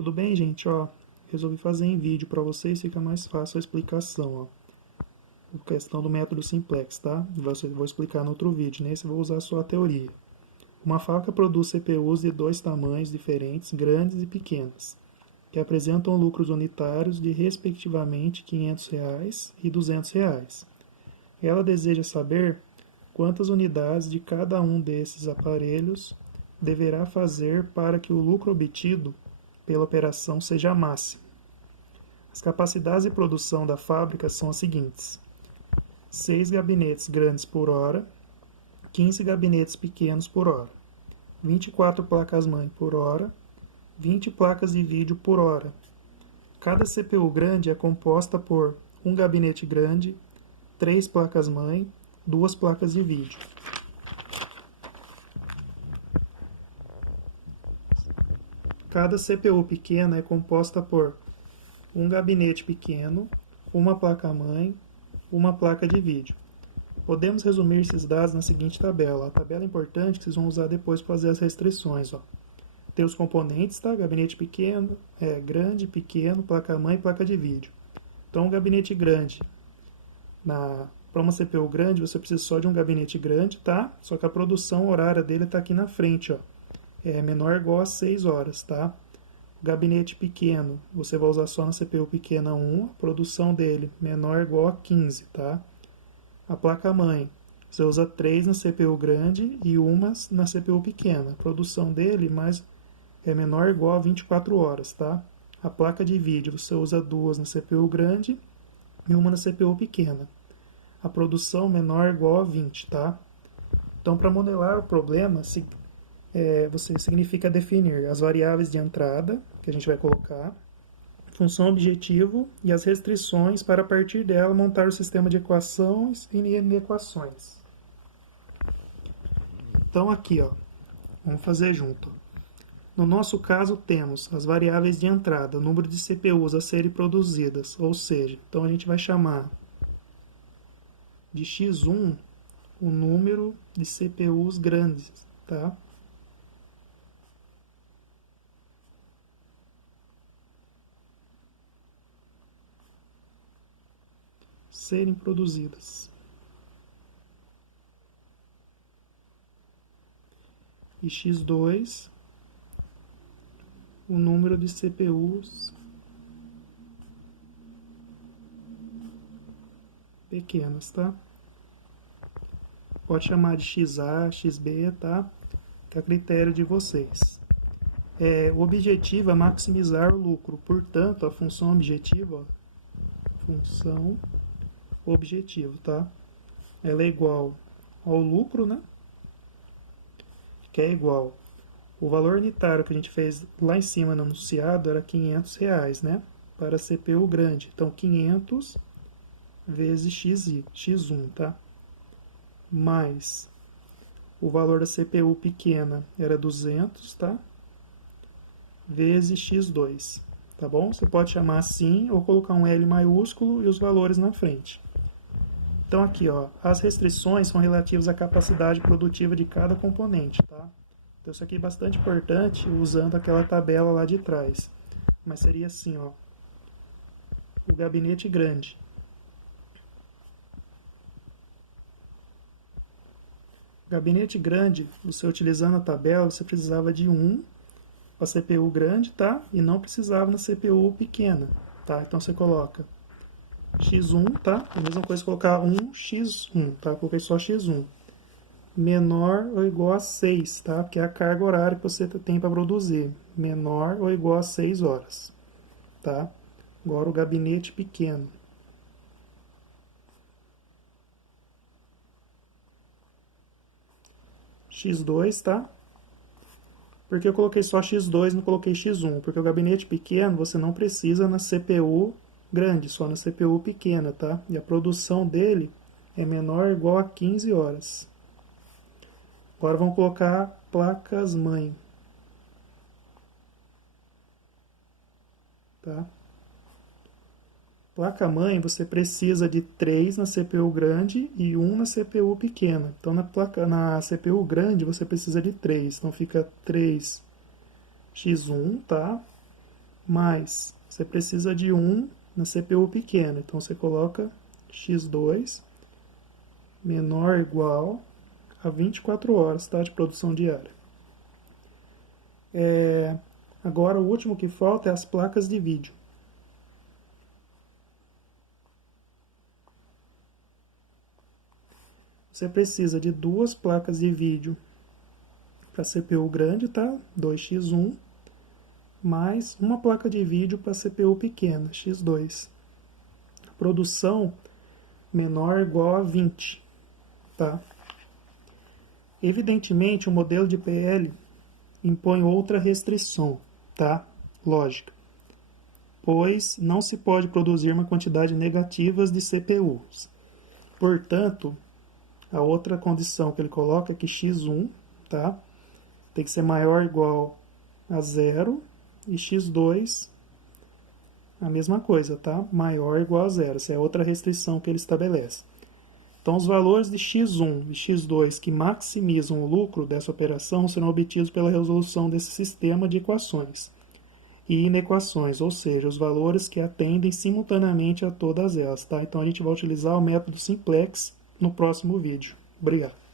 Tudo bem, gente? Ó, resolvi fazer em vídeo para vocês, fica mais fácil a explicação, ó. A questão do método simplex, tá? Vou explicar no outro vídeo, nesse vou usar só a teoria. Uma fábrica produz CPUs de dois tamanhos diferentes, grandes e pequenas, que apresentam lucros unitários de respectivamente R$ 500 e R$ 200. Ela deseja saber quantas unidades de cada um desses aparelhos deverá fazer para que o lucro obtido pela operação seja máxima. As capacidades de produção da fábrica são as seguintes: 6 gabinetes grandes por hora, 15 gabinetes pequenos por hora, 24 placas-mãe por hora, 20 placas de vídeo por hora. Cada CPU grande é composta por um gabinete grande, 3 placas-mãe, 2 placas de vídeo. Cada CPU pequena é composta por um gabinete pequeno, uma placa-mãe, uma placa de vídeo. Podemos resumir esses dados na seguinte tabela. A tabela é importante que vocês vão usar depois para fazer as restrições. Ó. Tem os componentes, tá? Gabinete pequeno, grande, pequeno, placa-mãe e placa de vídeo. Então, um gabinete grande. Para uma CPU grande, você precisa só de um gabinete grande, tá? Só que a produção horária dele está aqui na frente, ó. É menor ou igual a 6 horas, tá? O gabinete pequeno, você vai usar só na CPU pequena 1, a produção dele menor ou igual a 15, tá? A placa-mãe, você usa 3 na CPU grande e uma na CPU pequena. A produção dele é menor ou igual a 24 horas, tá? A placa de vídeo, você usa 2 na CPU grande e uma na CPU pequena. A produção menor ou igual a 20, tá? Então, para modelar o problema, você significa definir as variáveis de entrada, que a gente vai colocar, função objetivo e as restrições para, a partir dela, montar o sistema de equações e inequações. Então, aqui, ó, vamos fazer junto. No nosso caso, temos as variáveis de entrada, o número de CPUs a serem produzidas, ou seja, então a gente vai chamar de x1 o número de CPUs grandes, tá? Serem produzidas. E x2 o número de CPUs pequenas, tá? Pode chamar de XA, XB, tá? Que é a critério de vocês. O objetivo é maximizar o lucro, portanto, a função objetiva, ó, função objetivo, tá? Ela é igual ao lucro, né? Que é igual. O valor unitário que a gente fez lá em cima no enunciado era R$ 500, né? Para CPU grande. Então, 500 vezes x1, tá? Mais o valor da CPU pequena era 200, tá? Vezes x2, tá bom? Você pode chamar assim ou colocar um L maiúsculo e os valores na frente. Então, aqui, ó, as restrições são relativas à capacidade produtiva de cada componente, tá? Então, isso aqui é bastante importante usando aquela tabela lá de trás. Mas seria assim, ó, o gabinete grande. Gabinete grande, você utilizando a tabela, você precisava de 1 para a CPU grande, tá? E não precisava na CPU pequena, tá? Então, você coloca x1, tá? A mesma coisa que colocar 1x1, tá? Coloquei só x1. Menor ou igual a 6, tá? Que é a carga horária que você tem para produzir. Menor ou igual a 6 horas, tá? Agora o gabinete pequeno. x2, tá? Por que eu coloquei só x2 e não coloquei x1? Porque o gabinete pequeno você não precisa na CPU grande, só na CPU pequena, tá? E a produção dele é menor ou igual a 15 horas. Agora vamos colocar placas-mãe. Tá? Placa-mãe você precisa de 3 na CPU grande e 1 na CPU pequena. Então na CPU grande você precisa de 3. Então fica 3x1, tá? mais você precisa de 1 na CPU pequena, então você coloca x2 menor ou igual a 24 horas, tá, de produção diária. Agora o último que falta é as placas de vídeo. Você precisa de 2 placas de vídeo para CPU grande, tá? 2x1, mais uma placa de vídeo para CPU pequena, x2. A produção menor ou igual a 20, tá? Evidentemente, o modelo de PL impõe outra restrição, tá? Lógica. Pois não se pode produzir uma quantidade negativa de CPUs. Portanto, a outra condição que ele coloca é que x1, tá, tem que ser maior ou igual a 0 e x2 a mesma coisa, tá? Maior ou igual a 0. Essa é outra restrição que ele estabelece. Então, os valores de x1 e x2 que maximizam o lucro dessa operação serão obtidos pela resolução desse sistema de equações e inequações, ou seja, os valores que atendem simultaneamente a todas elas, tá? Então, a gente vai utilizar o método simplex no próximo vídeo. Obrigado.